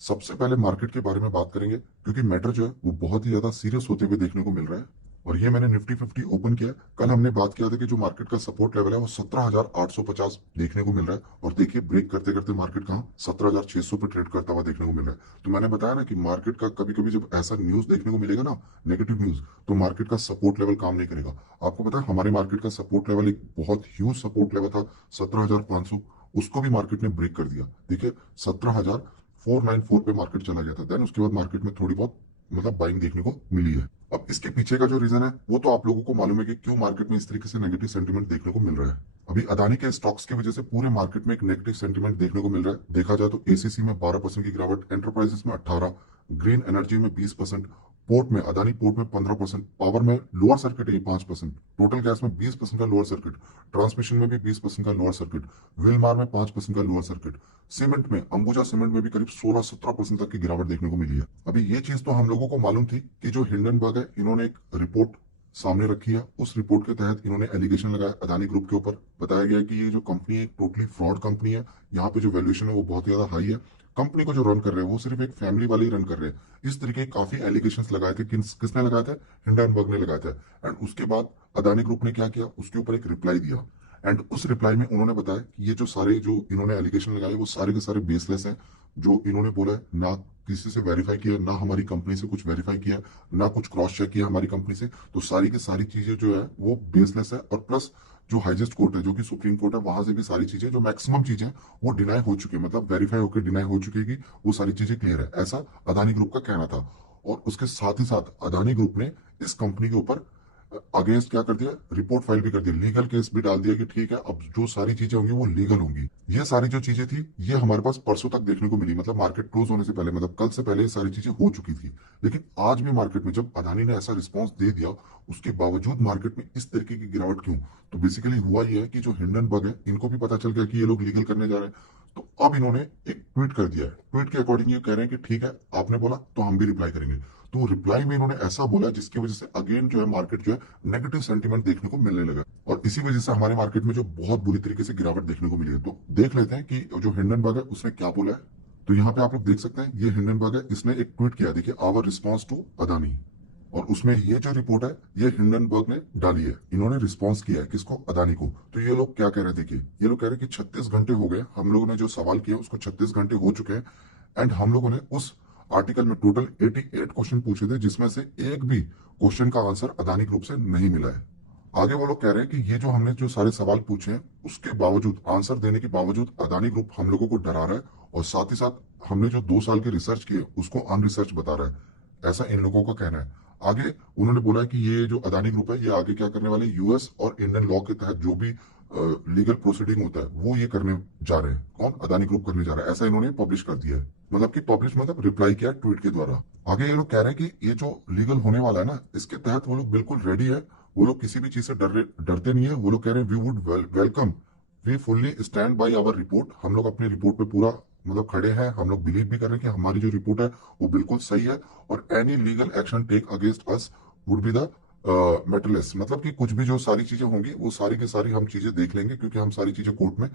सबसे पहले मार्केट के बारे में बात करेंगे क्योंकि मैटर जो है वो बहुत ही ज्यादा सीरियस होते हुए देखने को मिल रहा है। और ये मैंने निफ्टी 50 ओपन किया है। कल हमने बात किया था कि जो मार्केट का सपोर्ट लेवल है वो 17,850 देखने को मिल रहा है, और देखिए ब्रेक करते करते मार्केट कहाँ 17,600 पे ट्रेड करता हुआ देखने को मिल रहा है। तो मैंने बताया ना कि मार्केट का कभी कभी जब ऐसा न्यूज देखने को मिलेगा ना, नेगेटिव न्यूज, तो मार्केट का सपोर्ट लेवल काम नहीं करेगा। आपको पता है हमारे मार्केट का सपोर्ट लेवल एक बहुत ह्यूज सपोर्ट लेवल था 17,500, उसको भी मार्केट ने ब्रेक कर दिया। देखिए 17,494 पे मार्केट चला गया था। देन उसके बाद मार्केट में थोड़ी बहुत बाइंग देखने को मिली है। अब इसके पीछे का जो रीजन है वो तो आप लोगों को मालूम है कि क्यों मार्केट में इस तरीके से नेगेटिव सेंटीमेंट देखने को मिल रहा है। अभी अदानी के स्टॉक्स की वजह से पूरे मार्केट में एक नेगेटिव सेंटीमेंट देखने को मिल रहा है। देखा जाए तो एसीसी में 12% की गिरावट, एंटरप्राइजेस में 18, ग्रीन एनर्जी में 20%, पोर्ट में अदानी पोर्ट में 15%, पावर में लोअर सर्किट है 5%, टोटल गैस में 20% का लोअर सर्किट, ट्रांसमिशन में भी 20% का लोअर सर्किट, विलमार में 5% का लोअर सर्किट, सीमेंट में अंबुजा सीमेंट में भी करीब 16-17% तक की गिरावट देखने को मिली है। अभी ये चीज तो हम लोगों को मालूम थी कि जो हिंडनबर्ग है इन्होंने एक रिपोर्ट सामने रखी है। उस रिपोर्ट के तहत इन्होंने एलिगेशन लगाया अदानी ग्रुप के ऊपर। बताया गया कि ये जो कंपनी है टोटली फ्रॉड कंपनी है। यहाँ पे जो वैल्यूएशन है वो बहुत ज्यादा हाई है। कंपनी को जो रन कर रहे हैं वो सिर्फ एक फैमिली वाले ही रन कर रहे हैं। इस तरीके के काफी एलिगेशंस लगाए थे। किसने लगाया था? हिंडनबर्ग ने लगाया था। एंड उसके बाद अदानी ग्रुप ने क्या किया, उसके ऊपर एक रिप्लाई दिया। एंड उस रिप्लाई में उन्होंने बताया कि ये जो सारे जो इन्होंने एलिगेशन लगाए वो सारे के सारे बेसलेस हैं। जो इन्होंने बोला है ना किसी से वेरीफाई किया, ना हमारी कंपनी से कुछ वेरीफाई किया, ना कुछ क्रॉस चेक किया हमारी कंपनी से। तो सारी की सारी चीजें जो है वो बेसलेस है। और प्लस जो हाईएस्ट कोर्ट है, जो कि सुप्रीम कोर्ट है, वहां से भी सारी चीजें जो मैक्सिमम चीजें वो डिनाई हो चुकी है, वेरीफाई होकर डिनाई हो चुकी है कि वो सारी चीजें क्लियर है। ऐसा अदानी ग्रुप का कहना था। और उसके साथ ही साथ अदानी ग्रुप ने इस कंपनी के ऊपर अगेंस्ट क्या कर दिया, रिपोर्ट फाइल भी कर दी, लीगल केस भी डाल दिया कि ठीक है अब जो सारी चीजें होंगी वो लीगल होंगी। ये सारी जो चीजें थी ये हमारे पास परसों तक देखने को मिली, मार्केट क्लोज होने से पहले, कल से पहले ये सारी चीजें हो चुकी थी। लेकिन आज भी मार्केट में जब अदानी ने ऐसा रिस्पॉन्स दे दिया, उसके बावजूद मार्केट में इस तरीके की गिरावट क्यों? तो बेसिकली हुआ ये है कि जो हिंडनबर्ग है इनको भी पता चल गया कि ये लोग लीगल करने जा रहे हैं। तो अब इन्होंने एक ट्वीट कर दिया है। ट्वीट के अकॉर्डिंग ये कह रहे हैं कि ठीक है आपने बोला तो हम भी रिप्लाई करेंगे। तो रिप्लाई में इन्होंने ऐसा बोला जिसकी वजह से अगेन जो है मार्केट जो है नेगेटिव सेंटीमेंट देखने को मिलने लगा। और इसी वजह से हमारे मार्केट में जो बहुत बुरी तरीके से गिरावट देखने को मिली है। तो देख लेते हैं कि जो हिंडनबर्ग है उसने क्या बोला है। तो यहाँ पे आप लोग देख सकते हैं ये हिंडनबर्ग है, इसने एक ट्वीट किया, देखिए, आवर रिस्पॉन्स टू अदानी। और उसमें ये जो रिपोर्ट है ये हिंडनबर्ग ने डाली है। इन्होंने रिस्पॉन्स किया है किसको? अदानी को। तो ये लोग क्या कह रहे हैं, देखिए ये लोग कह रहे हैं कि 36 घंटे हो गए, हम लोगों ने जो सवाल किया उसको 36 घंटे हो चुके हैं। एंड हम लोगों ने उस आर्टिकल में टोटल 88 क्वेश्चन पूछे थे, जिसमें से एक भी क्वेश्चन का आंसर अदानी ग्रुप से नहीं मिला है। आगे वो लोग कह रहे हैं कि ये जो हमने जो सारे सवाल पूछे हैं उसके बावजूद, आंसर देने के बावजूद अदानी ग्रुप हम लोगों को डरा रहा है। और साथ ही साथ हमने जो 2 साल के रिसर्च किए उसको अनरिसर्च बता रहा है, ऐसा इन लोगों का कहना है। आगे उन्होंने बोला है कि ये जो अदानी ग्रुप है ये आगे क्या करने वाले, यूएस और इंडियन लॉ के तहत जो भी लीगल प्रोसीडिंग होता है वो ये करने जा रहे हैं। कौन? अदानी ग्रुप करने जा रहा है, ऐसा इन्होंने पब्लिश कर दिया है। कि पब्लिश रिप्लाई किया ट्वीट के द्वारा। आगे ये लोग कह रहे हैं कि ये जो लीगल होने वाला है ना, इसके तहत वो लोग बिल्कुल रेडी है। वो लोग किसी भी चीज से डरते नहीं है। वो लोग कह रहे हैं we would welcome, we fully stand by our report. हम लोग अपनी रिपोर्ट पे पूरा खड़े हैं। हम लोग बिलीव भी कर रहे हैं कि हमारी जो रिपोर्ट है वो बिल्कुल सही है। और any legal action take against us would be the meatless, कि कुछ भी जो सारी चीजें होंगी वो सारी की सारी हम चीजें देख लेंगे, क्योंकि हम सारी चीजें कोर्ट में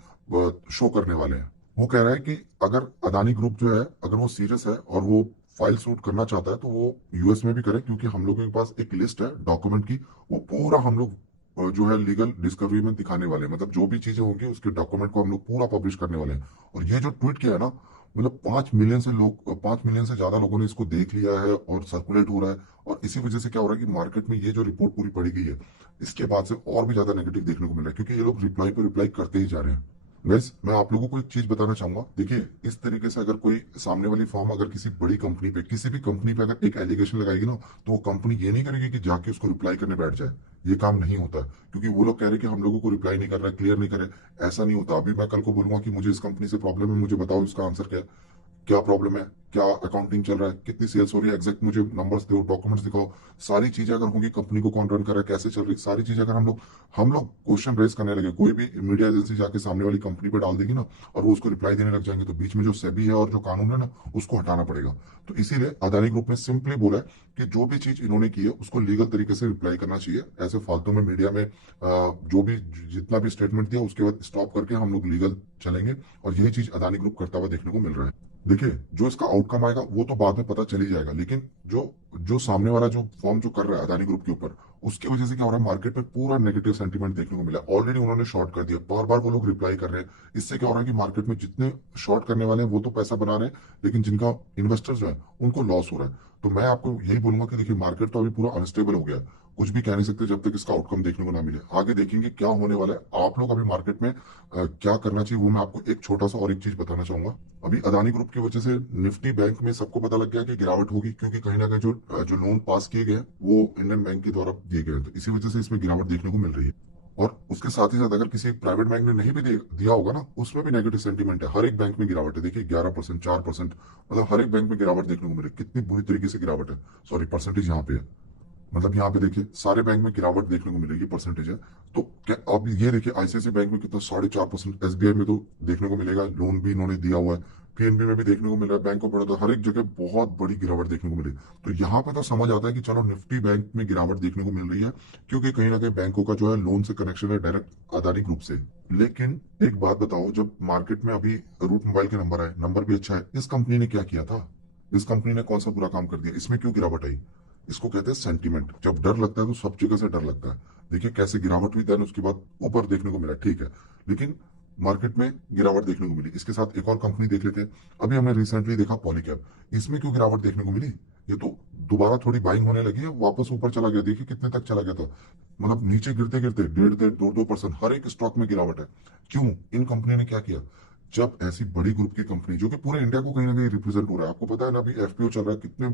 शो करने वाले हैं। वो कह रहा है कि अगर अदानी ग्रुप जो है अगर वो सीरियस है और वो फाइल सूट करना चाहता है तो वो यूएस में भी करे, क्योंकि हम लोगों के पास एक लिस्ट है डॉक्यूमेंट की। वो पूरा हम लोग जो है लीगल डिस्कवरी में दिखाने वाले हैं। जो भी चीजें होंगी उसके डॉक्यूमेंट को हम लोग पूरा पब्लिश करने वाले हैं। और ये जो ट्वीट किया है ना, 5 मिलियन से लोग, 5 मिलियन से ज्यादा लोगों ने इसको देख लिया है और सर्कुलेट हो रहा है। और इसी वजह से क्या हो रहा है कि मार्केट में ये जो रिपोर्ट पूरी पड़ी गई है इसके बाद से और भी ज्यादा नेगेटिव देखने को मिल रहा है, क्योंकि ये लोग रिप्लाई पे रिप्लाई करते ही जा रहे हैं। गैस मैं आप लोगों को एक चीज बताना चाहूंगा, देखिए इस तरीके से अगर कोई सामने वाली फर्म अगर किसी बड़ी कंपनी पे, किसी भी कंपनी पे अगर एक एलिगेशन लगाएगी ना, तो वो कंपनी ये नहीं करेगी कि जाके उसको रिप्लाई करने बैठ जाए। ये काम नहीं होता है, क्योंकि वो लोग कह रहे हैं कि हम लोगों को रिप्लाई नहीं कर रहा है, क्लियर नहीं कर रहे हैं। ऐसा नहीं होता। अभी मैं कल को बोलूंगा कि मुझे इस कंपनी से प्रॉब्लम है, मुझे बताओ इसका आंसर क्या है, क्या प्रॉब्लम है, क्या अकाउंटिंग चल रहा है, कितनी सेल्स हो रही है, एग्जैक्ट मुझे नंबर्स दो, डॉक्यूमेंट्स दिखाओ। सारी चीजें अगर होंगी, कंपनी को कौन रन कर रहा है, कैसे चल रही है, सारी चीजें अगर हम लोग क्वेश्चन रेज करने लगे, कोई भी मीडिया एजेंसी जाके सामने वाली कंपनी पे डाल देगी ना और वो उसको रिप्लाई देने लग जाएंगे, तो बीच में जो सेबी है और जो कानून है ना उसको हटाना पड़ेगा। तो इसीलिए अदानी ग्रुप ने सिंपली बोला है कि जो भी चीज इन्होंने की है उसको लीगल तरीके से रिप्लाई करना चाहिए। ऐसे फालतू में मीडिया में जो भी जितना भी स्टेटमेंट दिया उसके बाद स्टॉप करके हम लोग लीगल चलेंगे। और यही चीज अदानी ग्रुप करता हुआ देखने को मिल रहा है। देखिए, जो इसका आउटकम आएगा वो तो बाद में पता चल ही जाएगा, लेकिन जो जो सामने वाला जो फॉर्म जो कर रहा है अदानी ग्रुप के ऊपर, उसकी वजह से क्या हो रहा है, मार्केट में पूरा नेगेटिव सेंटीमेंट देखने को मिला। ऑलरेडी उन्होंने शॉर्ट कर दिया, बार बार वो लोग रिप्लाई कर रहे हैं। इससे क्या हो रहा है कि मार्केट में जितने शॉर्ट करने वाले हैं वो तो पैसा बना रहे हैं, लेकिन जिनका इन्वेस्टर्स जो है उनको लॉस हो रहा है। तो मैं आपको यही बोलूंगा कि देखिए, मार्केट तो अभी पूरा अनस्टेबल हो गया है, कुछ भी कह नहीं सकते जब तक इसका आउटकम देखने को ना मिले। आगे देखेंगे क्या होने वाला है। आप लोग अभी मार्केट में क्या करना चाहिए वो मैं आपको एक छोटा सा और एक चीज बताना चाहूंगा। अभी अदानी ग्रुप की वजह से निफ्टी बैंक में सबको पता लग गया कि गिरावट होगी, क्योंकि कहीं ना कहीं जो लोन पास किए गए वो इंडियन बैंक के द्वारा दिए गए हैं, तो इसी वजह से इसमें गिरावट देखने को मिल रही है। और उसके साथ ही साथ अगर किसी प्राइवेट बैंक ने नहीं भी दिया होगा ना, उसमें भी नेगेटिव सेंटीमेंट है। हर एक बैंक में गिरावट है, देखिए 11%, 4%, मतलब हर एक बैंक में गिरावट देखने को मिले। कितनी बुरी तरीके से गिरावट है, सॉरी परसेंटेज यहाँ पे है, मतलब यहाँ पे देखिए सारे बैंक में गिरावट देखने को मिलेगी, परसेंटेज है। तो क्या अब ये देखिए, आईसीआईसी बैंक में कितना 4.5%, एसबीआई में तो देखने को मिलेगा, लोन भी इन्होंने दिया हुआ है, पीएनबी में भी देखने को मिल रहा है, बैंक ऑफ बड़ौदा, हर एक जगह बहुत बड़ी गिरावट देखने को मिली। तो यहाँ पे तो समझ आता है कि चलो निफ्टी बैंक में गिरावट देखने को मिल रही है, क्योंकि कहीं ना कहीं बैंकों का जो है लोन से कनेक्शन है डायरेक्ट अदानी ग्रुप से। लेकिन एक बात बताओ, जब मार्केट में अभी रूट मोबाइल के नंबर आए, नंबर भी अच्छा है, इस कंपनी ने क्या किया था? इस कंपनी ने कौन सा बुरा काम कर दिया? इसमें क्यों गिरावट आई? इसको कहते हैं सेंटीमेंट। जब डर लगता है तो सब जगह से डर लगता है। देखिए कैसे गिरावट हुई, देन उसके बाद ऊपर देखने को मिला, ठीक है, लेकिन मार्केट में गिरावट देखने को मिली। इसके साथ एक और कंपनी देख लेते हैं, अभी हमने रिसेंटली देखा पॉलीकैब, इसमें क्यों गिरावट देखने को मिली? ये तो दोबारा थोड़ी बाइंग होने लगी है, वापस ऊपर चला गया, देखिए कितने तक चला गया था, मतलब नीचे गिरते गिरते 1.5-2% हर एक स्टॉक में गिरावट है। क्यों? इन कंपनी ने क्या किया? जब ऐसी बड़ी ग्रुप की कंपनी जो कि पूरे इंडिया को कहीं ना कहीं रिप्रेजेंट हो रहा है, आपको पता है ना, अभी एफपीओ चल रहा है, कितने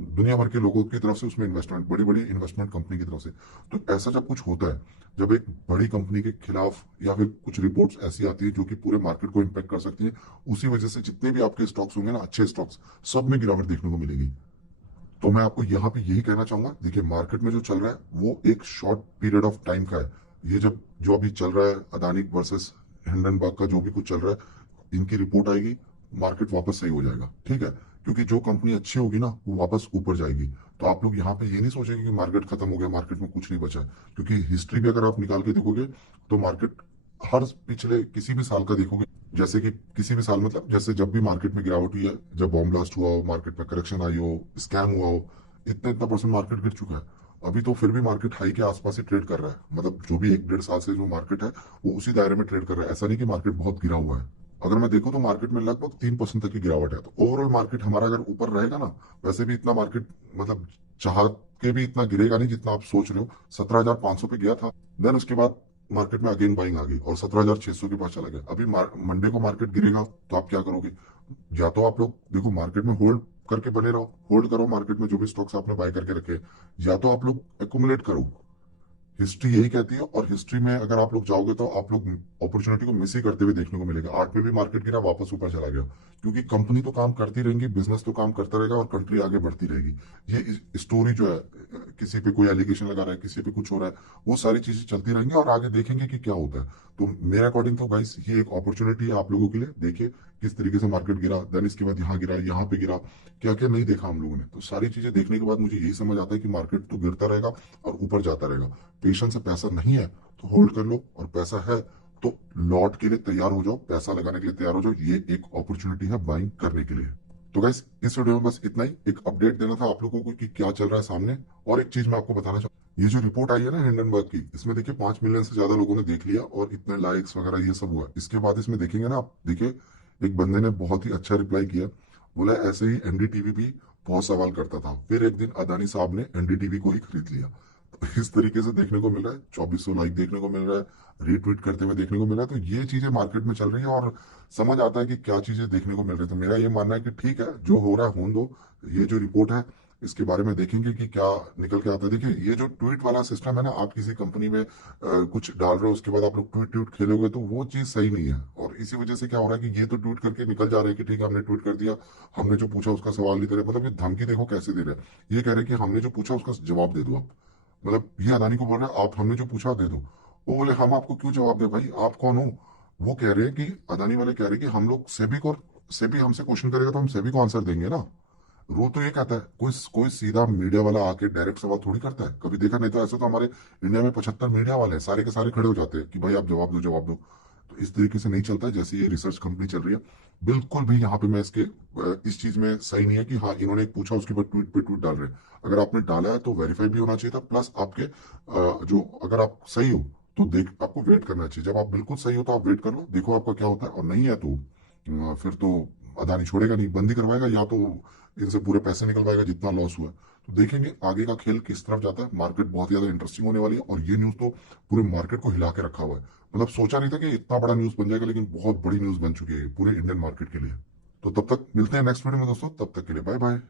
दुनिया भर के लोगों की तरफ से उसमें इन्वेस्टमेंट, बड़ी बड़ी इन्वेस्टमेंट कंपनी की तरफ से। तो ऐसा जब कुछ होता है, जब एक बड़ी कंपनी के खिलाफ या फिर कुछ रिपोर्ट्स ऐसी आती है जो कि पूरे मार्केट को इम्पेक्ट कर सकती है, उसी वजह से जितने भी आपके स्टॉक्स होंगे ना, अच्छे स्टॉक्स, सब में गिरावट देखने को मिलेगी। तो मैं आपको यहाँ पे यही कहना चाहूंगा, देखिए मार्केट में जो चल रहा है वो एक शॉर्ट पीरियड ऑफ टाइम का है। ये जब जो अभी चल रहा है अदानी वर्सेस हिंडनबर्ग का जो भी कुछ चल रहा है, इनकी रिपोर्ट आएगी, मार्केट वापस सही हो जाएगा, ठीक है, क्योंकि जो कंपनी अच्छी होगी ना वो वापस ऊपर जाएगी। तो आप लोग यहाँ पे ये नहीं सोचेंगे कि मार्केट खत्म हो गया, मार्केट में कुछ नहीं बचा, क्योंकि हिस्ट्री भी अगर आप निकाल के देखोगे तो मार्केट हर पिछले किसी भी साल का देखोगे, जैसे कि किसी भी साल, मतलब जैसे जब भी मार्केट में गिरावट हुई है, जब बॉम्ब ब्लास्ट हुआ हो, मार्केट में करेक्शन आई हो, स्कैम हुआ हो, इतना इतना परसेंट मार्केट गिर चुका है। अभी तो फिर भी मार्केट हाई के आसपास ही ट्रेड कर रहा है, मतलब जो भी 1-1.5 साल से जो मार्केट है वो उसी दायरे में ट्रेड कर रहा है। ऐसा नहीं कि मार्केट बहुत गिरा हुआ है। अगर मैं देखूं तो मार्केट में लगभग 3% तक की गिरावट है। तो ओवरऑल मार्केट हमारा अगर ऊपर रहेगा ना, वैसे भी इतना मार्केट, मतलब चाह के भी इतना गिरेगा नहीं जितना आप सोच रहे हो। 17,500 पे गया था, देन उसके बाद मार्केट में अगेन बाइंग आ गई और 17,600 के पास चला गया। अभी मंडे को मार्केट गिरेगा तो आप क्या करोगे? या तो आप लोग देखो मार्केट में होल्ड करके बने रहो, होल्ड करो मार्केट में जो भी स्टॉक्स आपने बाय करके रखे, या तो आप लोग एक्यूमुलेट करो। हिस्ट्री यही कहती है, और हिस्ट्री में अगर आप लोग जाओगे तो आप लोग अपॉर्चुनिटी को मिस ही करते हुए देखने को मिलेगा। 8 में भी मार्केट गिरा, वापस ऊपर चला गया, क्योंकि कंपनी तो काम करती रहेंगी, बिजनेस तो काम करता रहेगा और कंट्री आगे बढ़ती रहेगी। ये स्टोरी जो है, किसी पे कोई एलिगेशन लगा रहा है, किसी पे कुछ हो रहा है, वो सारी चीजें चलती रहेंगी और आगे देखेंगे कि क्या होता है। तो मेरे अकॉर्डिंग तो गाइस ये एक अपॉर्चुनिटी है आप लोगों के लिए। देखिए किस तरीके से मार्केट गिरा, देन इसके बाद यहाँ गिरा, यहाँ पे गिरा, क्या क्या नहीं देखा हम लोगों ने। तो सारी चीजें देखने के बाद मुझे यही समझ आता है कि मार्केट तो गिरता रहेगा और ऊपर जाता रहेगा। पेशेंस से, पैसा नहीं है तो होल्ड कर लो, और पैसा है तो लॉट के लिए तैयार हो जाओ, पैसा लगाने के लिए तैयार हो जाओ। ये एक अपॉर्चुनिटी है बाइंग करने के लिए। तो गाइस इस वीडियो में बस इतना ही, एक अपडेट देना था आप लोगों को कि क्या चल रहा है सामने। और एक चीज मैं आपको बताना चाहूँ, ये जो रिपोर्ट आई है ना हिंडनबर्ग की, इसमें देखिए 5 मिलियन से ज्यादा लोगों ने देख लिया और इतने लाइक्स वगैरह ये सब हुआ। इसके बाद इसमें देखेंगे ना आप, देखिए एक बंदे ने बहुत ही अच्छा रिप्लाई किया, बोला ऐसे ही एनडीटीवी भी बहुत सवाल करता था, फिर एक दिन अदानी साहब ने एनडीटीवी को ही खरीद लिया। तो इस तरीके से देखने को मिल रहा है, 2400 लाइक देखने को मिल रहा है, रीट्वीट करते हुए देखने को मिल रहा है। तो ये चीजें मार्केट में चल रही है और समझ आता है कि क्या चीजें देखने को मिल रही है। तो मेरा ये मानना है कि ठीक है, जो हो रहा है होने दो। ये जो रिपोर्ट है इसके बारे में देखेंगे कि क्या निकल के आता है। देखिए ये जो ट्वीट वाला सिस्टम है ना, आप किसी कंपनी में कुछ डाल रहे हो, उसके बाद आप लोग ट्वीट ट्वीट खेलोगे, तो वो चीज सही नहीं है। और इसी वजह से क्या हो रहा है कि ये तो ट्वीट करके निकल जा रहे हैं कि ठीक है हमने ट्वीट कर दिया, हमने जो पूछा उसका सवाल नहीं दे रहे। मतलब ये धमकी देखो कैसे दे रहे हैं, ये कह रहे हैं कि हमने जो पूछा उसका जवाब दे दो आप। मतलब ये अदानी को बोल रहे हैं आप हमने जो पूछा दे दो। वो बोले हम आपको क्यों जवाब दे भाई, आप कौन हो? वो कह रहे हैं कि अदानी वाले कह रहे हैं कि हम लोग सेबी को, सेबी हमसे क्वेश्चन करेगा तो हम सेबी को आंसर देंगे ना। वो तो ये कहता है, कोई कोई सीधा मीडिया वाला आके डायरेक्ट सवाल थोड़ी करता है, कभी देखा नहीं। तो ऐसे तो हमारे इंडिया में 75 मीडिया वाले हैं, सारे के सारे खड़े हो जाते हैं कि भाई आप जवाब दो जवाब दो। तो इस तरीके से नहीं चलता है जैसे ये रिसर्च कंपनी चल रही है। बिल्कुल भी यहाँ पे मैं इसके इस चीज में सही नहीं है कि हाँ इन्होंने एक पूछा उसके बाद ट्वीट पे ट्वीट डाल रहे हैं। अगर आपने डाला है तो वेरीफाई भी होना चाहिए था, प्लस आपके जो अगर आप सही हो तो देख आपको वेट करना चाहिए। जब आप बिल्कुल सही हो तो आप वेट कर लो, देखो आपका क्या होता है, और नहीं है तो फिर तो अदानी छोड़ेगा नहीं, बंद ही करवाएगा, या तो इनसे पूरे पैसे निकलवाएगा जितना लॉस हुआ है। तो देखेंगे आगे का खेल किस तरफ जाता है। मार्केट बहुत ज्यादा इंटरेस्टिंग होने वाली है, और ये न्यूज तो पूरे मार्केट को हिला के रखा हुआ है। मतलब सोचा नहीं था कि इतना बड़ा न्यूज बन जाएगा, लेकिन बहुत बड़ी न्यूज बन चुकी है पूरे इंडियन मार्केट के लिए। तो तब तक मिलते हैं नेक्स्ट वीडियो में दोस्तों, तब तक के लिए बाय बाय।